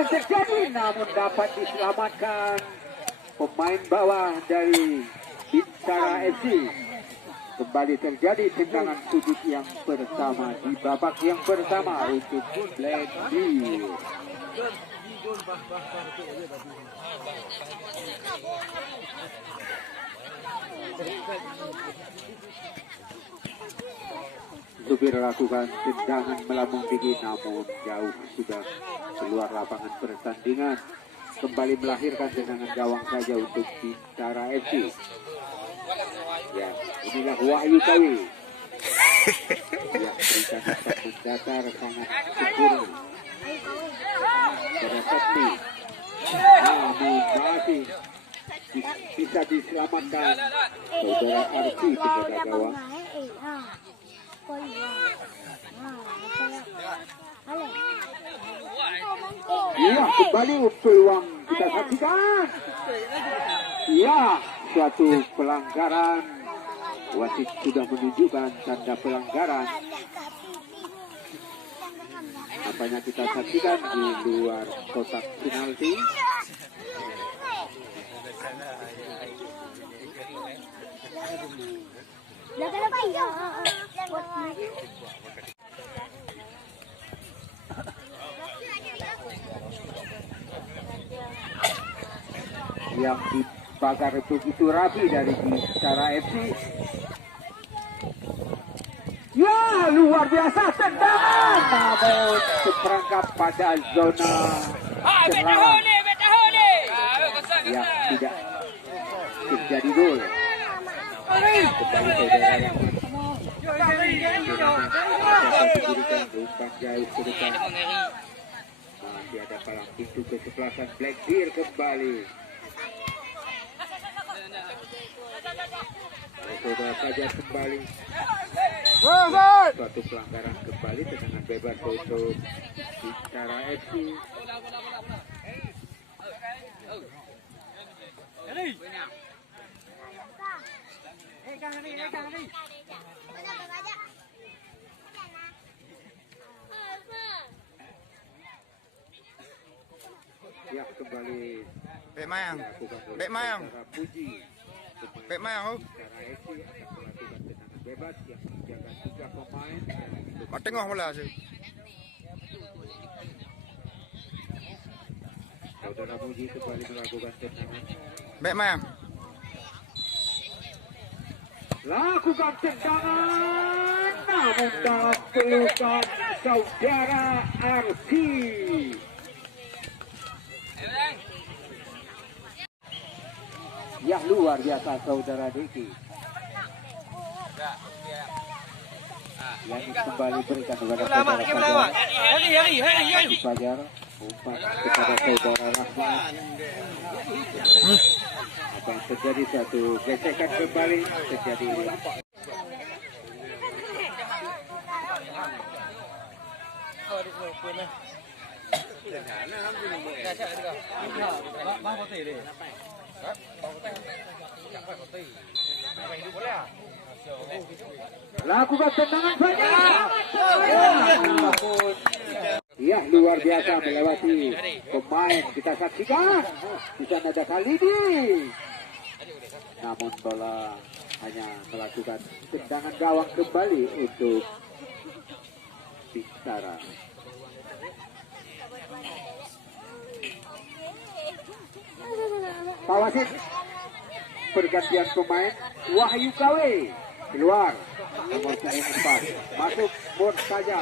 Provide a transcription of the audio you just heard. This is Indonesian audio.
lakukan terjadi, namun dapat diselamatkan pemain bawah dari Bintara FC. Kembali terjadi tendangan sudut yang pertama di babak yang pertama untuk Blackbeard. Supir lakukan tendangan melambung tinggi, namun jauh sudah keluar lapangan pertandingan. Kembali melahirkan tendangan gawang saja untuk Bintara FC. Ya, inilah Wahyu Kawi. Ya, berikan untuk mendatar sangat sempurna. Pada Sakti. Namun masih bisa diselamatkan saudara Arfi penjaga gawang. Ya, kembali peluang kita saksikan. Ya, suatu pelanggaran. Wasit sudah menunjukkan tanda pelanggaran. Apanya kita saksikan di luar kotak penalti. Yang dipagar begitu rapi dari Bintara FC. Ya, luar biasa tendangan, namun terperangkap pada zona serang yang tidak terjadi gol. Kembali saudara yang jauh ke depan. Masih ada palang pintu kesebelasan Blackbeard kembali. Saudara saja kembali. Suatu pelanggaran kembali, tendangan bebas untuk Bintara FC. Ya, kembali. Bek Mayang. Bek Mayang. Bebas yang menjaga 3 pemain. Tengah mula sih. Saudara Muji kembali melakukan tendangan. Bek Mayang. Lakukan tendangan, namun dalam pelukan saudara Arfi. Ya, luar biasa saudara Diki. Yang kembali berikan kepada saudara Fajar, umpan kepada saudara Rahman. Apa yang terjadi, satu gesekan kembali terjadi. Lakukan tendangan saja. Ya, luar biasa melewati pemain. Kita saksikan di sana ada Khalidi. Namun bola hanya melakukan tendangan gawang kembali untuk Bintara. Pak wasit, pergantian pemain. Wahyu Kawi keluar, nomor 4 masuk Murtaja.